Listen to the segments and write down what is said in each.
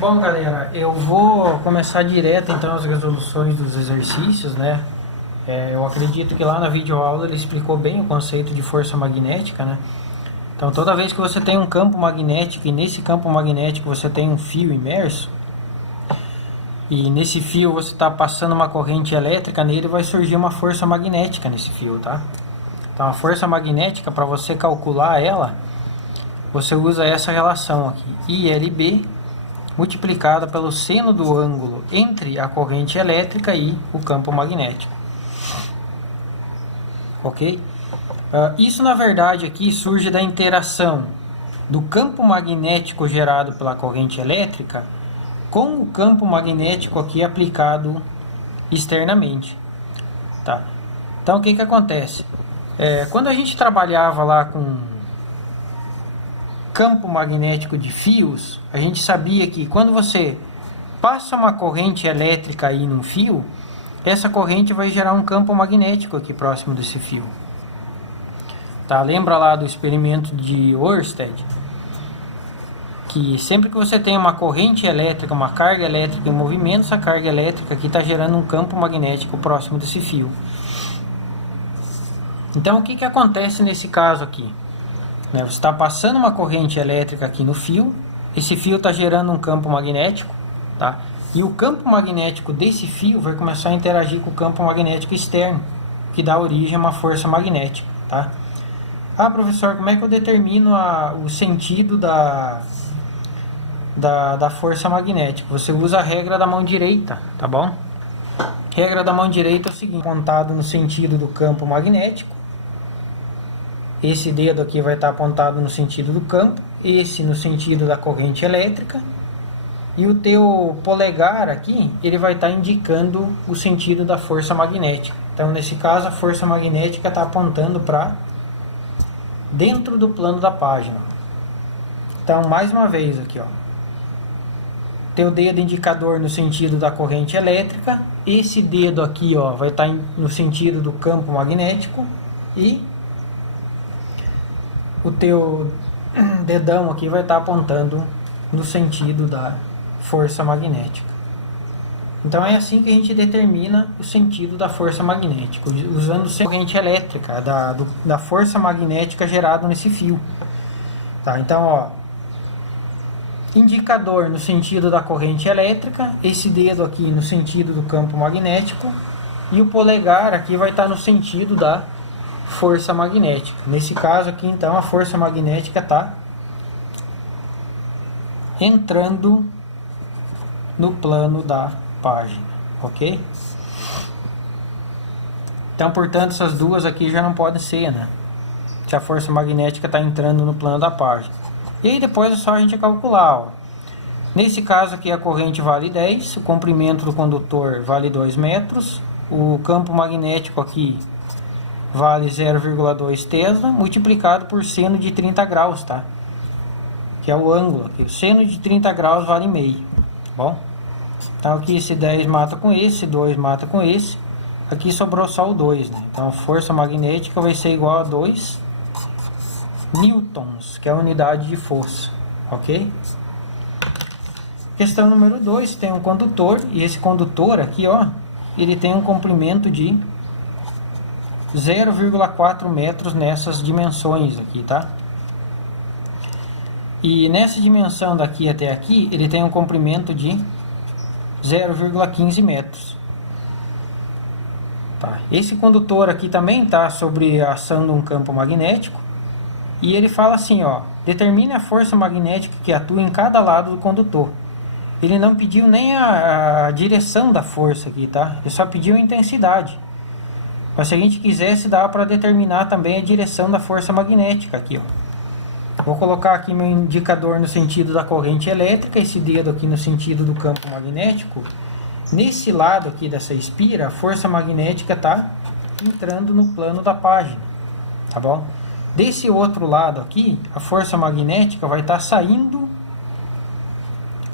Bom, galera, eu vou começar direto então as resoluções dos exercícios, né? Eu acredito que lá na videoaula ele explicou bem o conceito de força magnética, né? Então, toda vez que você tem um campo magnético e nesse campo magnético você tem um fio imerso, e nesse fio você está passando uma corrente elétrica, nele vai surgir uma força magnética nesse fio, tá? Então, a força magnética, para você calcular ela, você usa essa relação aqui, ILB multiplicada pelo seno do ângulo entre a corrente elétrica e o campo magnético. Ok? Isso na verdade aqui surge da interação do campo magnético gerado pela corrente elétrica com o campo magnético aqui aplicado externamente. Tá? Então o que acontece? Quando a gente trabalhava lá com campo magnético de fios, a gente sabia que quando você passa uma corrente elétrica aí num fio, essa corrente vai gerar um campo magnético aqui próximo desse fio. Tá? Lembra lá do experimento de Ørsted? Que sempre que você tem uma corrente elétrica, uma carga elétrica em movimento, essa carga elétrica aqui está gerando um campo magnético próximo desse fio. Então o que acontece nesse caso aqui? Você está passando uma corrente elétrica aqui no fio, esse fio está gerando um campo magnético, tá? E o campo magnético desse fio vai começar a interagir com o campo magnético externo, que dá origem a uma força magnética, tá? Ah, professor, como é que eu determino o sentido da força magnética? Você usa a regra da mão direita, tá bom? Regra da mão direita é o seguinte: apontado no sentido do campo magnético, esse dedo aqui vai estar apontado no sentido do campo, esse no sentido da corrente elétrica, e o teu polegar aqui, ele vai estar indicando o sentido da força magnética. Então, nesse caso, a força magnética está apontando para dentro do plano da página. Então, mais uma vez aqui, ó. Teu dedo indicador no sentido da corrente elétrica, esse dedo aqui, ó, vai estar no sentido do campo magnético, e o teu dedão aqui vai estar apontando no sentido da força magnética. Então é assim que a gente determina o sentido da força magnética, usando a corrente elétrica da força magnética gerada nesse fio. Tá? Então, ó, indicador no sentido da corrente elétrica, esse dedo aqui no sentido do campo magnético, e o polegar aqui vai estar no sentido da força magnética. Nesse caso aqui, então, a força magnética está entrando no plano da página, ok? Então, portanto, essas duas aqui já não podem ser, né? Se a força magnética está entrando no plano da página. E aí depois é só a gente calcular, ó. Nesse caso aqui a corrente vale 10, o comprimento do condutor vale 2 metros, o campo magnético aqui vale 0,2 Tesla, multiplicado por seno de 30 graus, tá? Que é o ângulo aqui. O seno de 30 graus vale meio, tá bom? Então aqui esse 10 mata com esse, 2 mata com esse. Aqui sobrou só o 2, né? Então a força magnética vai ser igual a 2 newtons, que é a unidade de força, ok? Questão número 2, tem um condutor, e esse condutor aqui, ó, ele tem um comprimento de 0,4 metros nessas dimensões aqui, tá? E nessa dimensão daqui até aqui, ele tem um comprimento de 0,15 metros. Tá? Esse condutor aqui também está sob a ação de um campo magnético, e ele fala assim, ó, determine a força magnética que atua em cada lado do condutor. Ele não pediu nem a direção da força aqui, tá? Ele só pediu a intensidade. Mas se a gente quisesse, dá para determinar também a direção da força magnética aqui, ó. Vou colocar aqui meu indicador no sentido da corrente elétrica, esse dedo aqui no sentido do campo magnético. Nesse lado aqui dessa espira, a força magnética está entrando no plano da página, tá bom? Desse outro lado aqui, a força magnética vai estar saindo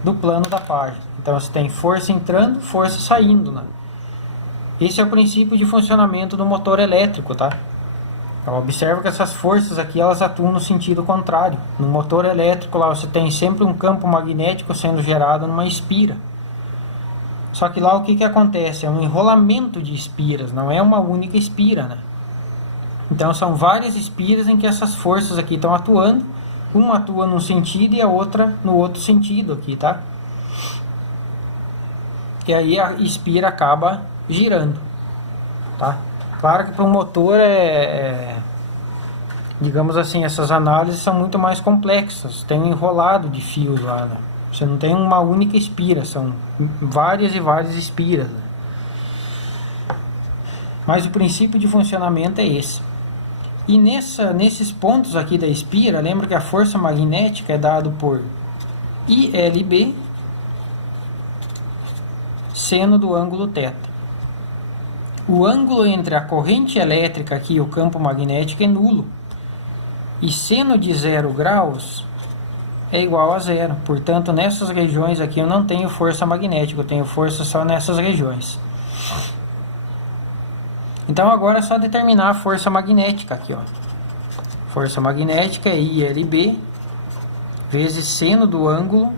do plano da página. Então você tem força entrando, força saindo, né? Esse é o princípio de funcionamento do motor elétrico, tá? Então, observa que essas forças aqui elas atuam no sentido contrário. No motor elétrico lá você tem sempre um campo magnético sendo gerado numa espira. Só que lá o que acontece? É um enrolamento de espiras, não é uma única espira, né? Então são várias espiras em que essas forças aqui estão atuando. Uma atua num sentido e a outra no outro sentido aqui, tá? E aí a espira acaba girando, tá? Claro que para um motor digamos assim, essas análises são muito mais complexas. Tem um enrolado de fios lá, né? Você não tem uma única espira, são várias e várias espiras, né? Mas o princípio de funcionamento é esse. E nesses pontos aqui da espira, lembra que a força magnética é dada por ILB seno do ângulo θ. O ângulo entre a corrente elétrica aqui e o campo magnético é nulo. E seno de 0 graus é igual a zero. Portanto, nessas regiões aqui eu não tenho força magnética, eu tenho força só nessas regiões. Então agora é só determinar a força magnética aqui, ó. Força magnética é ILB vezes seno do ângulo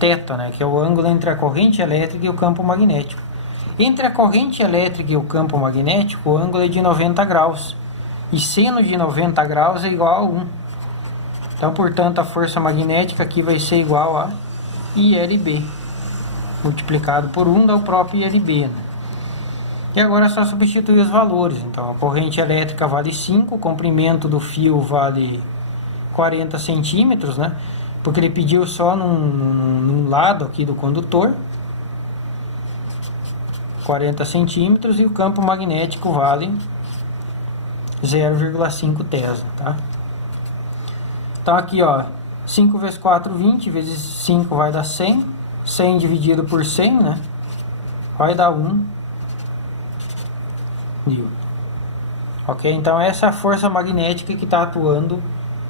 θ, né, que é o ângulo entre a corrente elétrica e o campo magnético. Entre a corrente elétrica e o campo magnético, o ângulo é de 90 graus. E seno de 90 graus é igual a 1. Então, portanto, a força magnética aqui vai ser igual a ILB. Multiplicado por 1 dá o próprio ILB, né? E agora é só substituir os valores. Então, a corrente elétrica vale 5, o comprimento do fio vale 40 centímetros, né? Porque ele pediu só num lado aqui do condutor. 40 centímetros e o campo magnético vale 0,5 Tesla, tá? Então aqui, ó, 5 vezes 4, 20, vezes 5 vai dar 100. 100 dividido por 100, né? Vai dar 1 Newton. Ok? Então essa é a força magnética que está atuando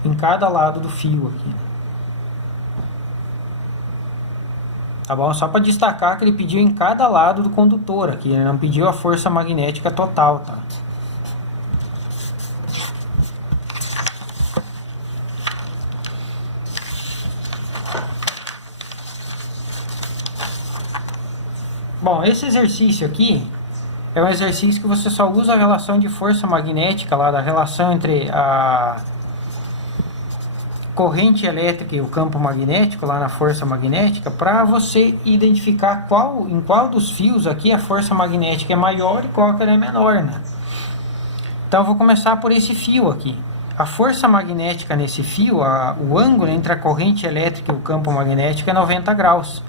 em cada lado do fio aqui. Tá bom? Só para destacar que ele pediu em cada lado do condutor aqui, ele não pediu a força magnética total, tá? Bom, esse exercício aqui é um exercício que você só usa a relação de força magnética lá, da relação entre a corrente elétrica e o campo magnético lá na força magnética, para você identificar em qual dos fios aqui a força magnética é maior e qual que ela é menor, né? Então eu vou começar por esse fio aqui. A força magnética nesse fio, o ângulo entre a corrente elétrica e o campo magnético é 90 graus.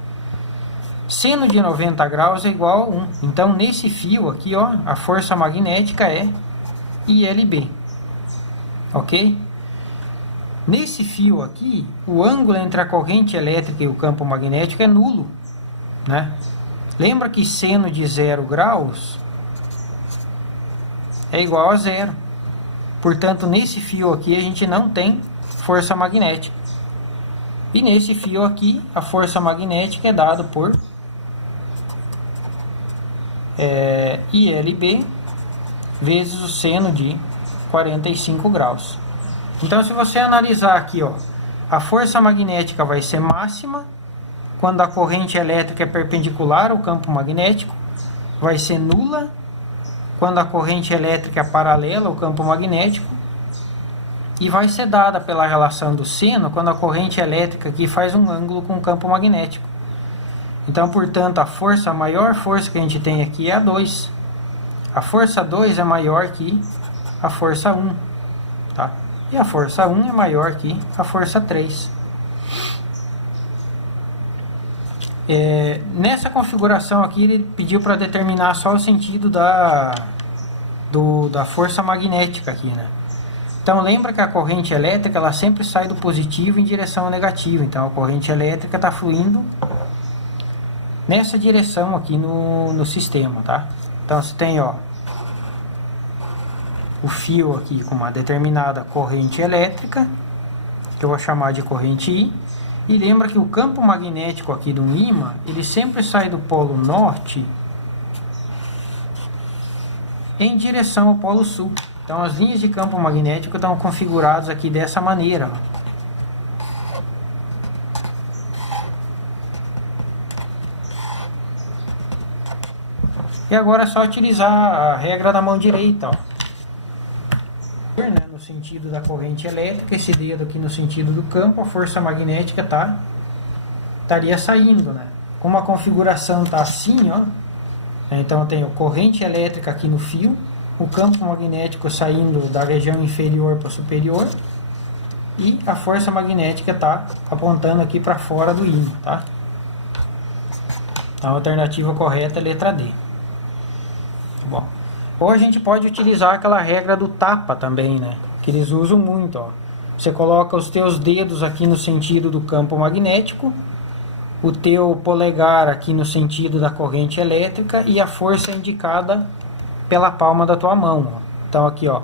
Seno de 90 graus é igual a 1. Então nesse fio aqui, ó, a força magnética é ILB. Ok? Nesse fio aqui, o ângulo entre a corrente elétrica e o campo magnético é nulo, né? Lembra que seno de 0 graus é igual a zero. Portanto, nesse fio aqui a gente não tem força magnética. E nesse fio aqui, a força magnética é dada por ILB vezes o seno de 45 graus. Então, se você analisar aqui, ó, a força magnética vai ser máxima quando a corrente elétrica é perpendicular ao campo magnético, vai ser nula quando a corrente elétrica é paralela ao campo magnético, e vai ser dada pela relação do seno quando a corrente elétrica aqui faz um ângulo com o campo magnético. Então, portanto, a maior força que a gente tem aqui é a 2. A força 2 é maior que a força 1, tá? E a força 1 é maior que a força 3. Nessa configuração aqui, ele pediu para determinar só o sentido da força magnética aqui, né? Então, lembra que a corrente elétrica ela sempre sai do positivo em direção ao negativo. Então, a corrente elétrica está fluindo nessa direção aqui no sistema, tá? Então, você tem, ó, o fio aqui com uma determinada corrente elétrica, que eu vou chamar de corrente I, e lembra que o campo magnético aqui do ímã, ele sempre sai do polo norte em direção ao polo sul. Então as linhas de campo magnético estão configuradas aqui dessa maneira, ó. E agora é só utilizar a regra da mão direita, ó. No sentido da corrente elétrica, esse dedo aqui no sentido do campo, a força magnética estaria saindo, né? Como a configuração está assim, ó, então eu tenho corrente elétrica aqui no fio, o campo magnético saindo da região inferior para superior e a força magnética está apontando aqui para fora do ímã, tá? Então a alternativa correta é a letra D. Bom, ou a gente pode utilizar aquela regra do tapa também, né? Que eles usam muito, ó. Você coloca os teus dedos aqui no sentido do campo magnético, o teu polegar aqui no sentido da corrente elétrica e a força indicada pela palma da tua mão, ó. Então aqui, ó,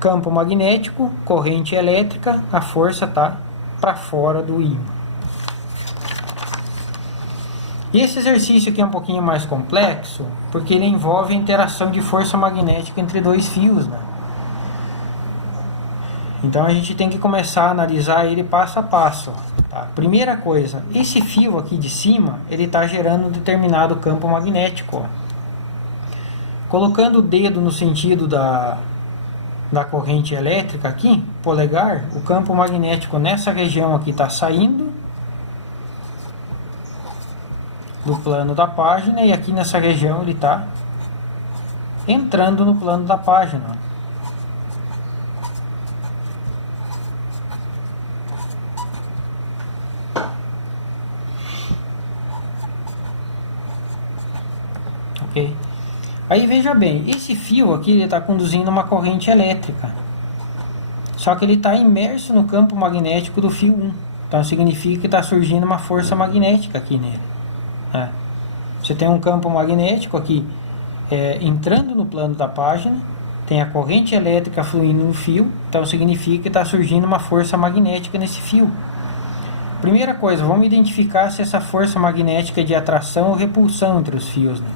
campo magnético, corrente elétrica, a força tá para fora do ímã. E esse exercício aqui é um pouquinho mais complexo, porque ele envolve a interação de força magnética entre dois fios, né? Então a gente tem que começar a analisar ele passo a passo, tá? Primeira coisa, esse fio aqui de cima, ele está gerando um determinado campo magnético, ó. Colocando o dedo no sentido da corrente elétrica aqui, polegar, o campo magnético nessa região aqui está saindo do plano da página e aqui nessa região ele está entrando no plano da página. Ok? Aí veja bem, esse fio aqui ele está conduzindo uma corrente elétrica, só que ele está imerso no campo magnético do fio 1. Então significa que está surgindo uma força magnética aqui nele. Você tem um campo magnético aqui entrando no plano da página, tem a corrente elétrica fluindo no fio, então significa que está surgindo uma força magnética nesse fio. Primeira coisa, vamos identificar se essa força magnética é de atração ou repulsão entre os fios, né?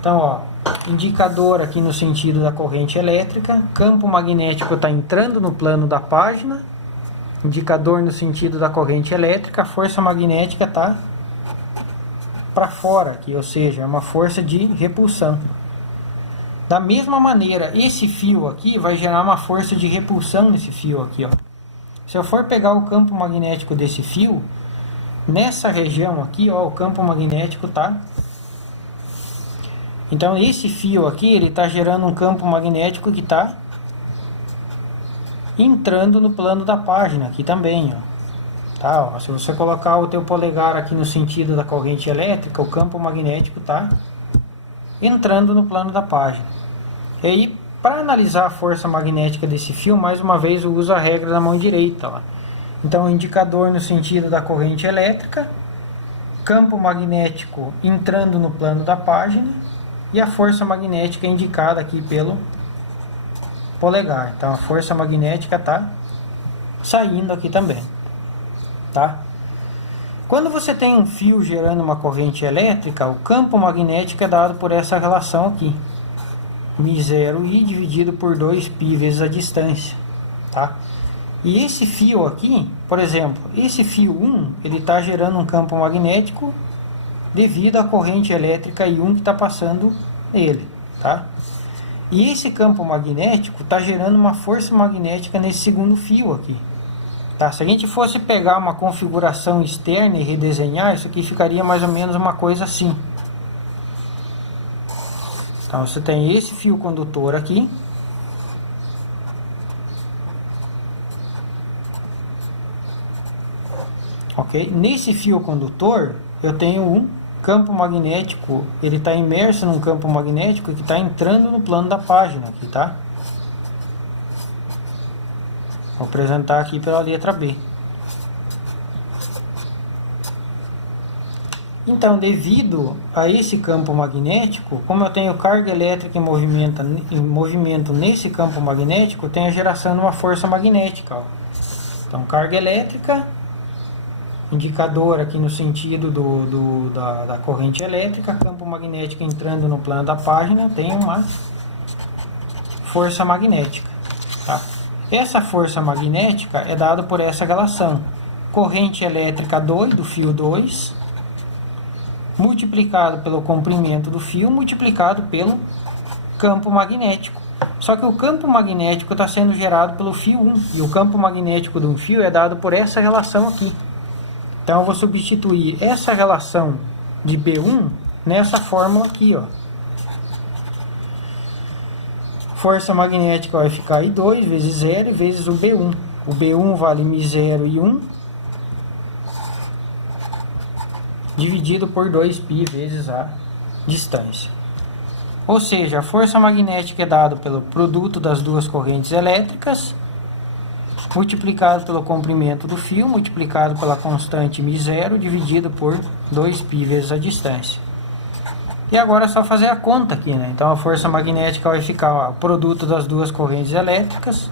Então, ó, indicador aqui no sentido da corrente elétrica, campo magnético está entrando no plano da página, indicador no sentido da corrente elétrica, a força magnética está para fora aqui, ou seja, é uma força de repulsão. Da mesma maneira, esse fio aqui vai gerar uma força de repulsão nesse fio aqui, ó. Se eu for pegar o campo magnético desse fio, nessa região aqui, ó, o campo magnético tá. Então esse fio aqui, ele está gerando um campo magnético que está entrando no plano da página aqui também, ó. Tá, ó, se você colocar o teu polegar aqui no sentido da corrente elétrica, o campo magnético está entrando no plano da página. E aí, para analisar a força magnética desse fio, mais uma vez eu uso a regra da mão direita, ó. Então, o indicador no sentido da corrente elétrica, campo magnético entrando no plano da página e a força magnética indicada aqui pelo polegar. Então, a força magnética está saindo aqui também. Tá? Quando você tem um fio gerando uma corrente elétrica, o campo magnético é dado por essa relação aqui, μ0i dividido por 2π vezes a distância, tá? E esse fio aqui, por exemplo, esse fio 1, ele está gerando um campo magnético devido à corrente elétrica I1 que está passando nele, tá? E esse campo magnético está gerando uma força magnética nesse segundo fio aqui. Tá, se a gente fosse pegar uma configuração externa e redesenhar, isso aqui ficaria mais ou menos uma coisa assim. Então você tem esse fio condutor aqui. Ok? Nesse fio condutor eu tenho um campo magnético, ele está imerso num campo magnético que está entrando no plano da página aqui, tá? Vou apresentar aqui pela letra B. Então, devido a esse campo magnético, como eu tenho carga elétrica em movimento nesse campo magnético, eu tenho a geração de uma força magnética, ó. Então, carga elétrica, indicador aqui no sentido da corrente elétrica, campo magnético entrando no plano da página, tem uma força magnética, tá? Essa força magnética é dada por essa relação. Corrente elétrica 2 do fio 2, multiplicado pelo comprimento do fio, multiplicado pelo campo magnético. Só que o campo magnético está sendo gerado pelo fio 1, e o campo magnético de um fio é dado por essa relação aqui. Então eu vou substituir essa relação de B1 nessa fórmula aqui, ó. Força magnética vai ficar I2 vezes 0 vezes o B1. O B1 vale μ0 e 1, dividido por 2π vezes a distância. Ou seja, a força magnética é dada pelo produto das duas correntes elétricas, multiplicado pelo comprimento do fio, multiplicado pela constante μ0, dividido por 2π vezes a distância. E agora é só fazer a conta aqui, né? Então a força magnética vai ficar, ó, o produto das duas correntes elétricas,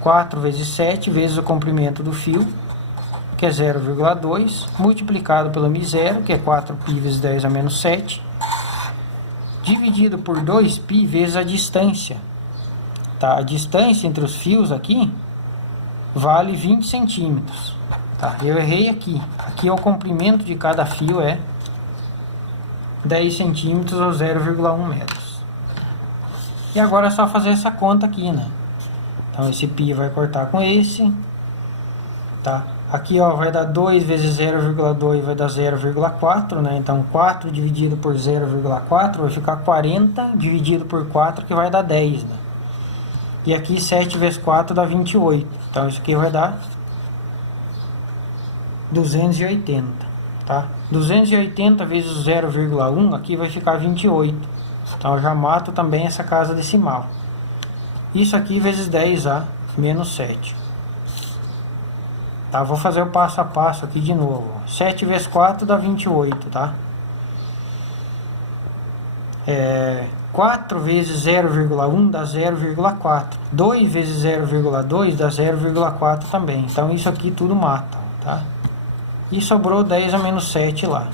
4 vezes 7 vezes o comprimento do fio, que é 0,2, multiplicado pelo μ0, que é 4π vezes 10 a menos 7, dividido por 2π vezes a distância. Tá? A distância entre os fios aqui vale 20 centímetros. Tá? Eu errei aqui. Aqui é o comprimento de cada fio, é 10 centímetros ou 0,1 metros. E agora é só fazer essa conta aqui, né? Então esse π vai cortar com esse. Tá? Aqui, ó, vai dar 2 vezes 0,2 vai dar 0,4, né? Então 4 dividido por 0,4 vai ficar 40 dividido por 4, que vai dar 10, né? E aqui 7 vezes 4 dá 28. Então isso aqui vai dar 280, tá? 280 vezes 0,1 aqui vai ficar 28. Então eu já mato também essa casa decimal. Isso aqui vezes 10a menos 7. Tá, vou fazer o passo a passo aqui de novo. 7 vezes 4 dá 28, tá? 4 vezes 0,1 dá 0,4. 2 vezes 0,2 dá 0,4 também. Então isso aqui tudo mata, tá? E sobrou 10 a menos 7 lá.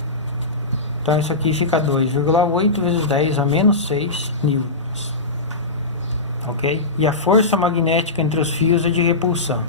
Então isso aqui fica 2,8 vezes 10 a menos 6 newtons. Ok? E a força magnética entre os fios é de repulsão.